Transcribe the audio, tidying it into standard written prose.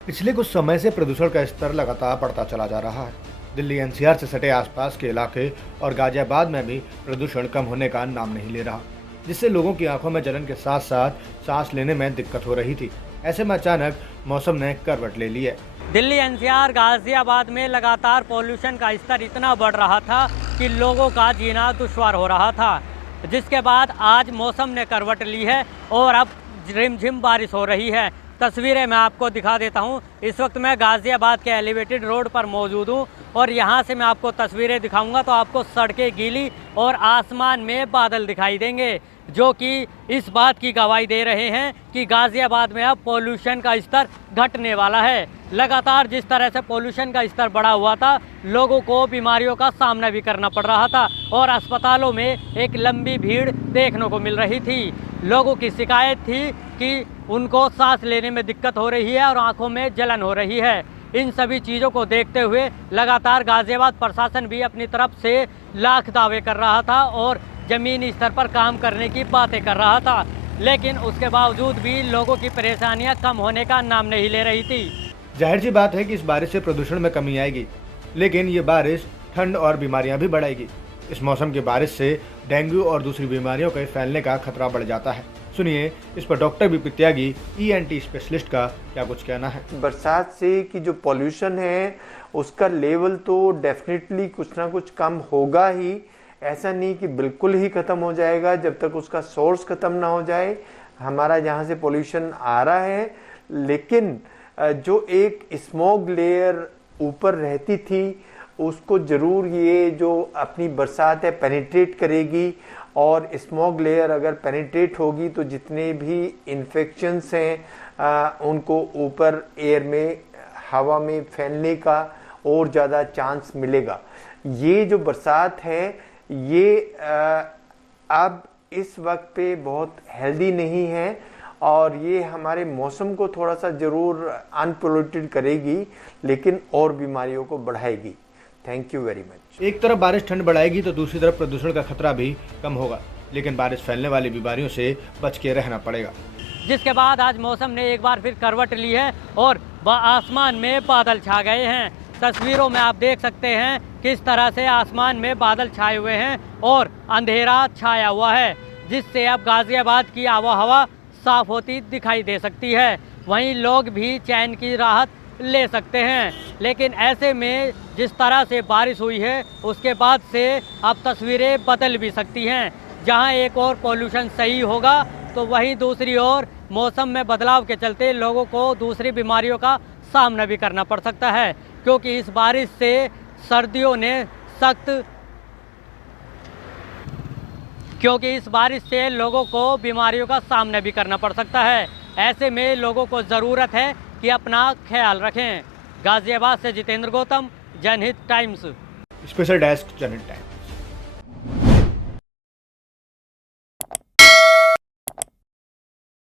पिछले कुछ समय से प्रदूषण का स्तर लगातार बढ़ता चला जा रहा है। दिल्ली एनसीआर से सटे आसपास के इलाके और गाजियाबाद में भी प्रदूषण कम होने का नाम नहीं ले रहा, जिससे लोगों की आंखों में जलन के साथ साथ सांस लेने में दिक्कत हो रही थी। ऐसे में अचानक मौसम ने करवट ले ली है। दिल्ली एनसीआर गाजियाबाद में लगातार पॉल्यूशन का स्तर इतना बढ़ रहा था कि लोगों का जीना दुश्वार हो रहा था, जिसके बाद आज मौसम ने करवट ली है और अब रिमझिम बारिश हो रही है। तस्वीरें मैं आपको दिखा देता हूं। इस वक्त मैं गाजियाबाद के एलिवेटेड रोड पर मौजूद हूं और यहां से मैं आपको तस्वीरें दिखाऊंगा तो आपको सड़कें गीली और आसमान में बादल दिखाई देंगे, जो कि इस बात की गवाही दे रहे हैं कि गाजियाबाद में अब पॉल्यूशन का स्तर घटने वाला है। लगातार जिस तरह से पॉल्यूशन का स्तर बढ़ा हुआ था, लोगों को बीमारियों का सामना भी करना पड़ रहा था और अस्पतालों में एक लंबी भीड़ देखने को मिल रही थी। लोगों की शिकायत थी कि उनको सांस लेने में दिक्कत हो रही है और आंखों में जलन हो रही है। इन सभी चीज़ों को देखते हुए लगातार गाजियाबाद प्रशासन भी अपनी तरफ से लाख दावे कर रहा था और ज़मीनी स्तर पर काम करने की बातें कर रहा था, लेकिन उसके बावजूद भी लोगों की परेशानियां कम होने का नाम नहीं ले रही थी। जाहिर सी बात है कि इस बारिश से प्रदूषण में कमी आएगी, लेकिन ये बारिश ठंड और बीमारियां भी बढ़ाएगी। इस मौसम की बारिश से डेंगू और दूसरी बीमारियों के फैलने का खतरा बढ़ जाता है। सुनिए इस पर डॉक्टर बीपी त्यागी ENT स्पेशलिस्ट का क्या कुछ कहना है। बरसात से कि जो पॉल्यूशन है उसका लेवल तो डेफिनेटली कुछ ना कुछ कम होगा ही। ऐसा नहीं कि बिल्कुल ही खत्म हो जाएगा जब तक उसका सोर्स खत्म ना हो जाए, हमारा जहाँ से पॉल्यूशन आ रहा है। लेकिन जो एक स्मॉग लेयर ऊपर रहती थी उसको जरूर ये जो अपनी बरसात है पेनिट्रेट करेगी, और स्मॉग लेयर अगर पेनिट्रेट होगी तो जितने भी इन्फेक्शंस हैं उनको ऊपर एयर में हवा में फैलने का और ज़्यादा चांस मिलेगा। ये जो बरसात है ये अब इस वक्त पे बहुत हेल्दी नहीं है और ये हमारे मौसम को थोड़ा सा ज़रूर अनपोल्यूटेड करेगी, लेकिन और बीमारियों को बढ़ाएगी। Thank you very much. एक तरफ बारिश ठंड बढ़ाएगी तो दूसरी तरफ प्रदूषण का खतरा भी कम होगा, लेकिन बारिश फैलने वाली बीमारियों से बच के रहना पड़ेगा। जिसके बाद आज मौसम ने एक बार फिर करवट ली है और आसमान में बादल छा गए हैं। तस्वीरों में आप देख सकते हैं किस तरह से आसमान में बादल छाए हुए हैं और अंधेरा छाया हुआ है, जिससे अब गाजियाबाद की आबोहवा साफ होती दिखाई दे सकती है। वहीं लोग भी चैन की राहत ले सकते हैं, लेकिन ऐसे में जिस तरह से बारिश हुई है उसके बाद से अब तस्वीरें बदल भी सकती हैं। जहां एक और पॉल्यूशन सही होगा तो वहीं दूसरी ओर मौसम में बदलाव के चलते लोगों को दूसरी बीमारियों का सामना भी करना पड़ सकता है, क्योंकि इस बारिश से सर्दियों ने लोगों को बीमारियों का सामना भी करना पड़ सकता है। ऐसे में लोगों को ज़रूरत है कि अपना ख्याल रखें। गाजियाबाद से जितेंद्र गौतम, जनहित टाइम्स। स्पेशल डेस्क जनहित टाइम्स।